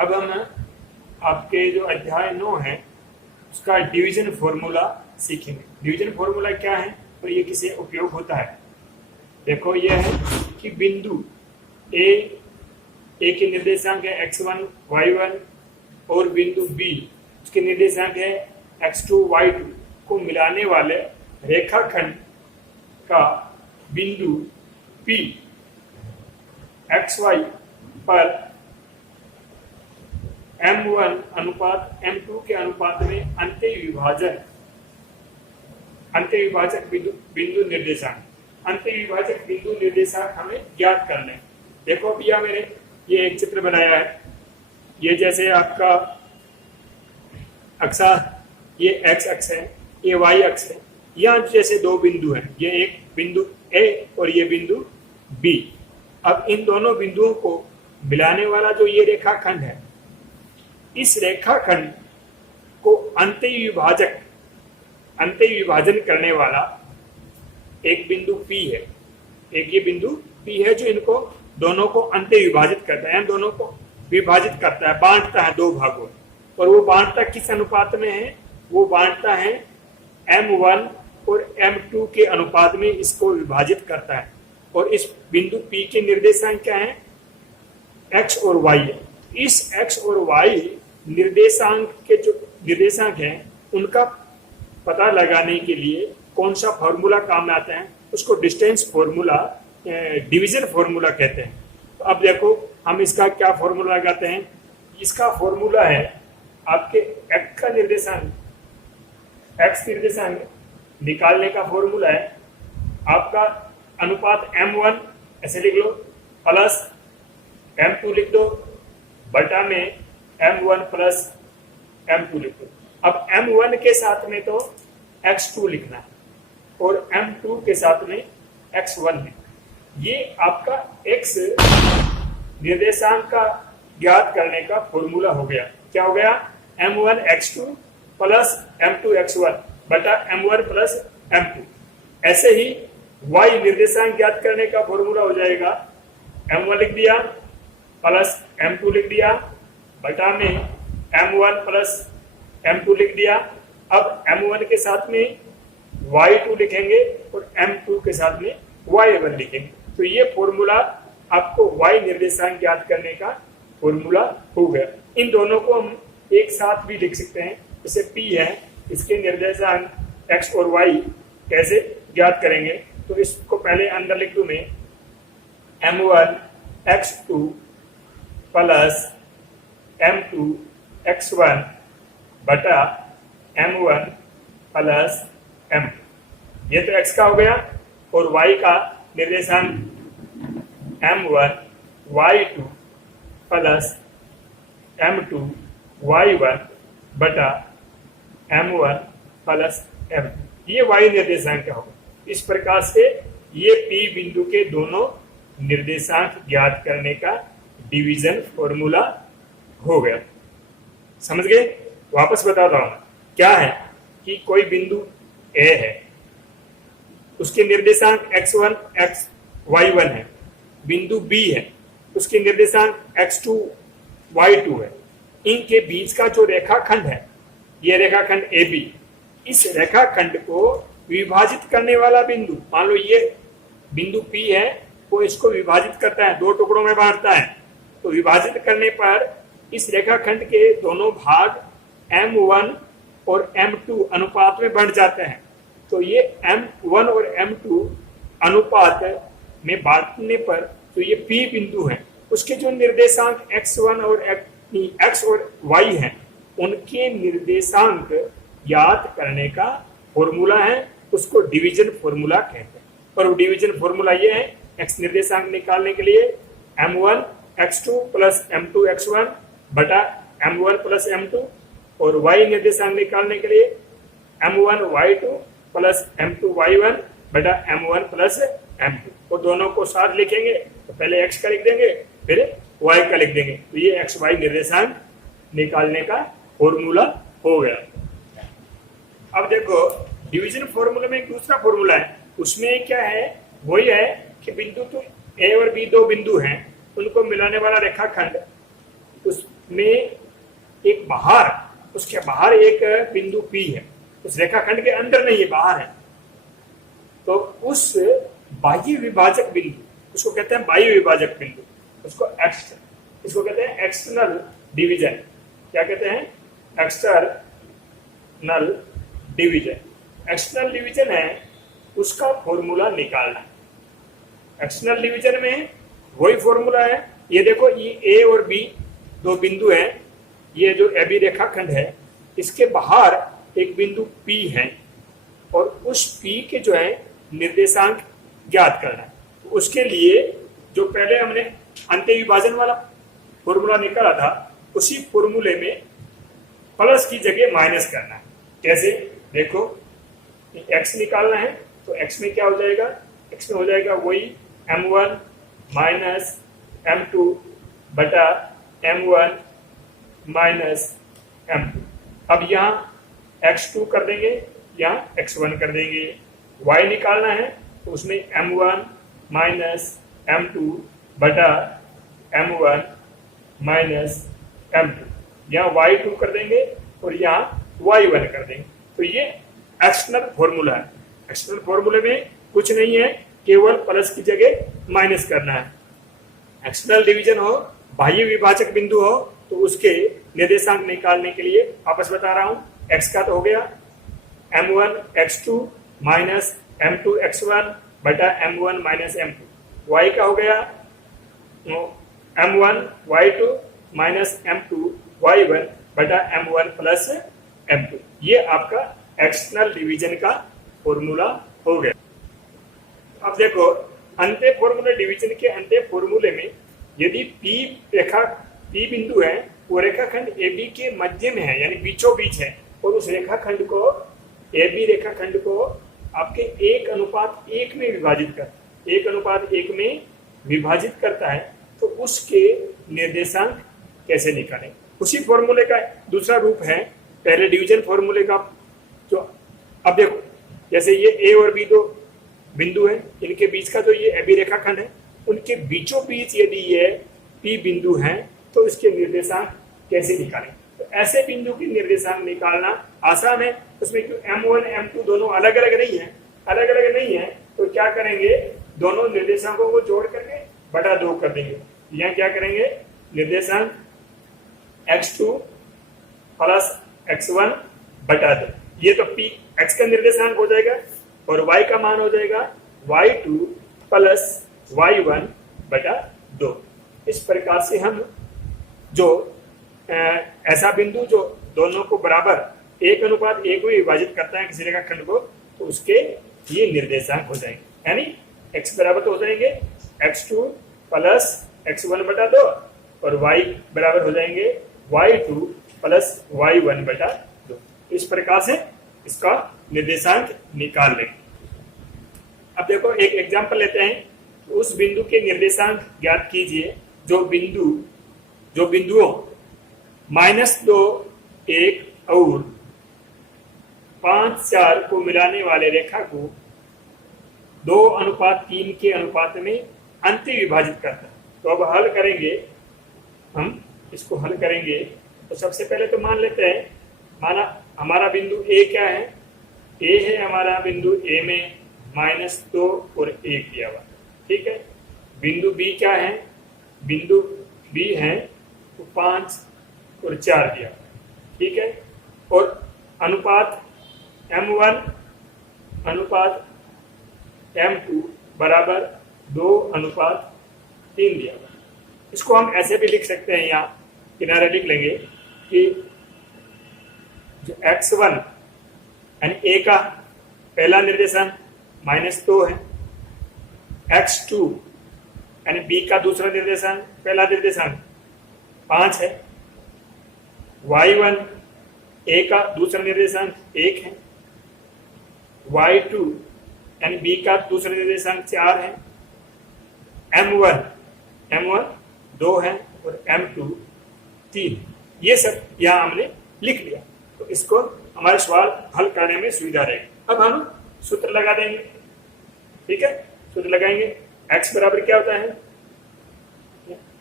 अब हम आपके जो अध्याय 9 है उसका डिवीजन फॉर्मूला सीखेंगे। डिवीजन फॉर्मूला क्या है और ये किसे उपयोग होता है। देखो यह है कि बिंदु ए के निर्देशांक है x1 y1 और बिंदु बी उसके निर्देशांक है x2 y2 को मिलाने वाले रेखाखंड का बिंदु P xy पर m1 अनुपात m2 के अनुपात में अंत्यविभाजक बिंदु निर्देशांक हमें ज्ञात करना है। देखो भैया मैंने ये एक चित्र बनाया है। ये जैसे आपका अक्ष, ये x अक्ष है, ये y अक्ष है। यहाँ जैसे दो बिंदु हैं, ये एक बिंदु A और ये बिंदु B। अब इन दोनों बिंदुओं को मिलाने वाला जो ये रेखाखंड है, इस रेखाखंड को अंत्य विभाजन करने वाला एक बिंदु P है। एक ये बिंदु P है जो इनको दोनों को अंत्य विभाजित करता है, दोनों को विभाजित करता है, बांटता है दो भागों में। और वो बांटता किस अनुपात में है? वो बांटता है m1 और m2 के अनुपात में इसको विभाजित करता है। और इस बिंदु P के निर्देशांक क्या है? x और y है। इस x और y निर्देशांक के जो निर्देशांक हैं उनका पता लगाने के लिए कौन सा फॉर्मूला काम में आता है? उसको डिस्टेंस फॉर्मूला, डिवीजन फॉर्मूला कहते हैं। तो अब देखो हम इसका क्या फॉर्मूला लगाते हैं। इसका फॉर्मूला है आपके x का निर्देशांक, x निर्देशांक निकालने का फॉर्मूला है आपका अनुपात m1 ऐसे लिख लो प्लस m2 लिख दो बटा में m1 प्लस m2 लिख दो। अब m1 के साथ में तो x2 लिखना है और m2 के साथ में x1 लिखना। ये आपका x निर्देशांक का ज्ञात करने का फॉर्मूला हो गया। क्या हो गया? m1 x2 plus m2 x1 बटा m1 प्लस m2। ऐसे ही y निर्देशांक ज्ञात करने का फॉर्मूला हो जाएगा m1 लिख दिया प्लस m2 लिख दिया बटा में m1 प्लस m2 लिख दिया। अब m1 के साथ में y2 लिखेंगे और m2 के साथ में y1 लिखेंगे। तो ये फॉर्मूला आपको y निर्देशांक ज्ञात करने का फॉर्मूला हो गया। इन दोनों को हम एक साथ भी लिख सकते हैं। जैसे P है, इसके निर्देशांक x और y कैसे ज्ञात करेंगे? तो इसको पहले अंदर लिख दूं मैं m1 x2 plus m2 x1 बटा m1 प्लस m2। ये तो x का हो गया और y का निर्देशांक m1 y2 plus m2 y1 बटा m1 प्लस m2। ये y निर्देशांक का होगा। इस प्रकार से ये P बिंदु के दोनों निर्देशांक ज्ञात करने का डिवीजन फॉर्मूला हो गया। समझ गए? वापस बताता हूं क्या है कि कोई बिंदु A है, उसके निर्देशांक x1 y1 है। बिंदु B है, उसके निर्देशांक x2 y2 है। इनके बीच का जो रेखाखंड है, ये रेखाखंड AB, इस रेखाखंड को विभाजित करने वाला बिंदु, मान लो ये बिंदु P है, वो इसको विभाजित करता है, दो टुकड़ों में बांटता है। तो विभाजित करने पर इस रेखाखंड के दोनों भाग m1 और m2 अनुपात में बढ़ जाते हैं। तो ये m1 और m2 अनुपात में बांटने पर तो ये P बिंदु है, उसके जो निर्देशांक x1 और x और y हैं, उनके निर्देशांक ज्ञात करने का फॉर्मूला है, उसको डिवीजन फॉर्मूला कहते हैं। और डिवीजन फॉर्मूला ये है, x निर्देशांक निकालने के लिए m1 x2 plus m2 x1 बटा m1 प्लस m2 और y निर्देशांक निकालने के लिए m1 y2 plus m2 y1 बटा m1 प्लस m2। और दोनों को साथ लिखेंगे तो पहले x का लिख देंगे फिर y का लिख देंगे। तो ये x y निर्देशांक निकालने का फॉर्मूला हो गया। अब देखो डिवीजन फॉर्मूले में एक दूसरा फॉर्मूला है, उसमें क्या है? वही है कि बिंदु तो A और B दो बिंदु हैं, उनको मिलाने वाला रेखाखंड, उस में एक बाहर, उसके बाहर एक बिंदु P है, उस रेखाखंड के अंदर नहीं है, बाहर है, तो उस बाह्य विभाजक बिंदु, उसको कहते हैं बाह्य विभाजक बिंदु, इसको कहते हैं एक्सटर्नल डिवीजन। क्या कहते हैं? External division. एक्सटर्नल डिवीजन है, उसका फॉर्मूला निकालना। एक्सटर्नल डिवीजन में वही फॉर्मूला है। ये देखो, ये ए और बी दो बिंदु हैं, ये जो ए बी रेखाखंड है, इसके बाहर एक बिंदु P है और उस P के जो है निर्देशांक ज्ञात करना है। तो उसके लिए जो पहले हमने अंत्य विभाजन वाला फॉर्मूला निकाला था, उसी फॉर्मूले में प्लस की जगह माइनस करना है। कैसे? देखो, x निकालना है तो x में क्या हो जाएगा? x में हो जाएगा वही m1 माइनस m2 बटा m1 माइनस m2। अब यहाँ x2 कर देंगे, यहाँ x1 कर देंगे। y निकालना है तो उसमें m1 माइनस m2 बटा m1 माइनस m2, यहाँ y2 कर देंगे और यहाँ y1 कर देंगे। तो ये एक्सटर्नल फॉर्मूला है। एक्सटर्नल फॉर्मूले में कुछ नहीं है, केवल प्लस की जगह माइनस करना है। एक्सटर्नल डिवीजन हो, बाह्य विभाजक बिंदु हो, तो उसके निर्देशांक निकालने के लिए वापस बता रहा हूं। x का तो हो गया m1 x2 minus m2 x1 बटा m1 माइनस m2। y का हो गया m1 y2 minus m2 y1 बटा m1 प्लस m2। ये आपका एक्सटर्नल डिवीजन का फॉर्मूला हो गया। अब देखो, अंत्य फॉर्मूला डिवीजन के अंत्य फॉर्मूले में यदि P बिंदु है, वो रेखाखंड AB के मध्य में है, यानी बीचों बीच है, और उस रेखाखंड को, AB रेखाखंड को आपके 1:1 में विभाजित करता है, 1:1 में विभाजित करता है, तो उसके निर्देशांक कैसे निकालें? उसी फॉर्मूले का दूसरा रूप है पहले डिवीजन फॉर्मूले का। जो अब देखो, जैसे ये A और B दो बिंदु है, इनके बीच का जो ये AB रेखाखंड है, उनके बीचों बीच यदि ये P बिंदु है, तो इसके निर्देशांक कैसे निकालें? तो ऐसे बिंदु के निर्देशांक निकालना आसान है। उसमें क्यों m1 m2 दोनों अलग अलग नहीं है, तो क्या करेंगे? दोनों निर्देशांकों को जोड़ करके बटा 2 कर देंगे। यहाँ क्या करेंगे? निर्देशांक x2 प्लस x1 बटा 2, ये तो p x का निर्देशांक हो जाएगा और y का मान हो जाएगा y2 प्लस y1 बटा 2। इस प्रकार से हम जो ऐसा बिंदु जो दोनों को बराबर 1:1 में विभाजित करता है किसी रेखाखंड को, तो उसके ये निर्देशांक हो जाएंगे, यानी x बराबर तो हो जाएंगे x2 प्लस x1 बटा 2 और y बराबर हो जाएंगे y2 प्लस y1 बटा 2। इस प्रकार से इसका निर्देशांक निकाल लेंगे। अब देखो, एक एग्जांपल लेते हैं। उस बिंदु के निर्देशांक ज्ञात कीजिए जो बिंदुओं -2 1 और 5 4 को मिलाने वाले रेखा को 2:3 के अनुपात में अंत्य विभाजित करता है। तो अब हल करेंगे, हम इसको हल करेंगे। तो सबसे पहले तो मान लेते हैं, माना हमारा बिंदु A क्या है? A है हमारा बिंदु, A में -2 और 1 दिया हुआ, ठीक है। बिंदु B क्या है? बिंदु B है तो 5 और 4 दिया हुआ, ठीक है। और अनुपात m1 अनुपात m2 बराबर 2:3 दिया हुआ। इसको हम ऐसे भी लिख सकते हैं, यहाँ किनारे लिख लेंगे कि जो x1 यानी A का पहला निर्देशांक -2 है, x2 यानी B का दूसरा निर्देशांक, पहला निर्देशांक 5 है, y1 A का दूसरा निर्देशांक 1 है, y2 यानी B का दूसरा निर्देशांक 4 है, m1 2 है और m2 3। ये सब यहाँ हमने लिख लिया, तो इसको हमारे सवाल हल करने में सुविधा रहेगी। अब हम सूत्र लगा देंगे, ठीक है। सूत्र लगाएंगे, x बराबर क्या होता है?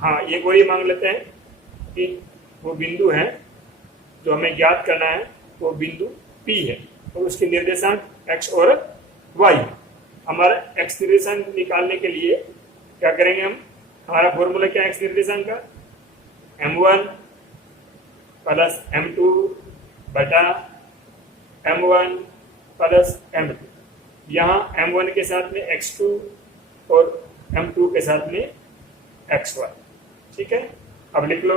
हाँ, ये वही मांग लेते हैं कि वो बिंदु है जो हमें ज्ञात करना है, वो बिंदु P है और उसके निर्देशांक x और y है। हमारा x निर्देशांक निकालने के लिए क्या करेंगे हम, हमारा फॉर्मूला क्या है x निर्देशांक का, m1 प्लस m2 बटा m1 प्लस m2। यहाँ m1 के साथ में x2 और m2 के साथ में xy। ठीक है, अब लिख लो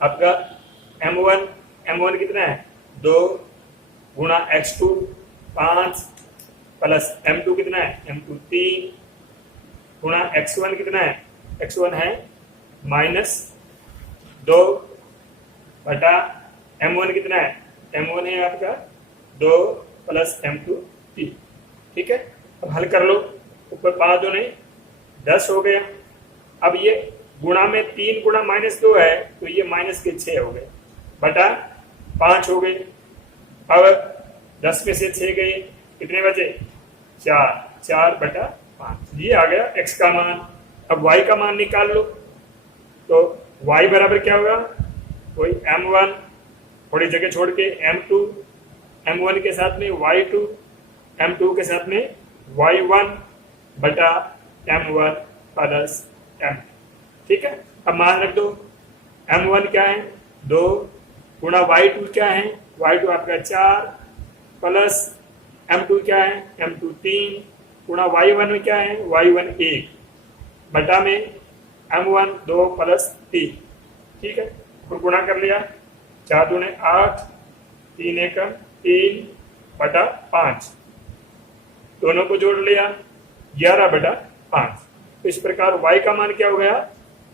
आपका m1 कितना है 2 गुणा x2 5 प्लस m2 कितना है m2 3 गुणा x1 कितना है, x1 है -2 बटा m1 कितना है, m1 है आपका 2 प्लस m2 3। ठीक है, अब हल कर लो, ऊपर 5 2 नहीं 10 हो गया। अब ये गुणा में 3 गुणा -2 है तो ये -6 हो गए बटा 5 हो गए। अब 10 में से 6 गए, कितने बचे 4 बटा 5। ये आ गया x का मान। अब y का मान निकाल लो, तो y बराबर क्या होगा, कोई m1 थोड़ी जगह छोड़ के m2, m1 के साथ में y2, m2 के साथ में y1 बटा m1 प्लस m। ठीक है, अब मान रख दो m1 क्या है 2 गुणा y2 क्या है, y2 आपका 4 प्लस m2 क्या है m2 3 गुणा y1 क्या है y1 1 बटा में m1 2 प्लस 3। ठीक है, फिर गुणा कर लिया, 4 दूने 8 3 1 3 बटा 5, दोनों को जोड़ लिया 11 बटा 5। तो इस प्रकार y का मान क्या हो गया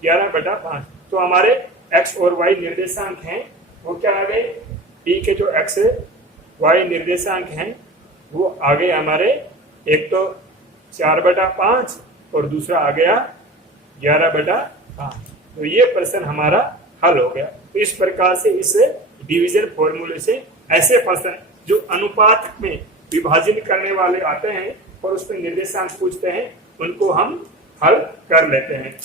11 बटा 5। तो हमारे x और y निर्देशांक हैं वो क्या आ गए, P के जो x y निर्देशांक हैं वो आ गए हमारे, एक तो 4 बटा 5 और दूसरा आ गया 11 बटा 5। तो ये प्रश्न हमारा हल हो गया। तो इस प्रकार से इस डिवीजन फॉर्मूले से ऐसे प्रश्न जो अनुपात में विभाजन करने वाले आते हैं और उसमें निर्देशांक पूछते हैं, उनको हम हल कर लेते हैं।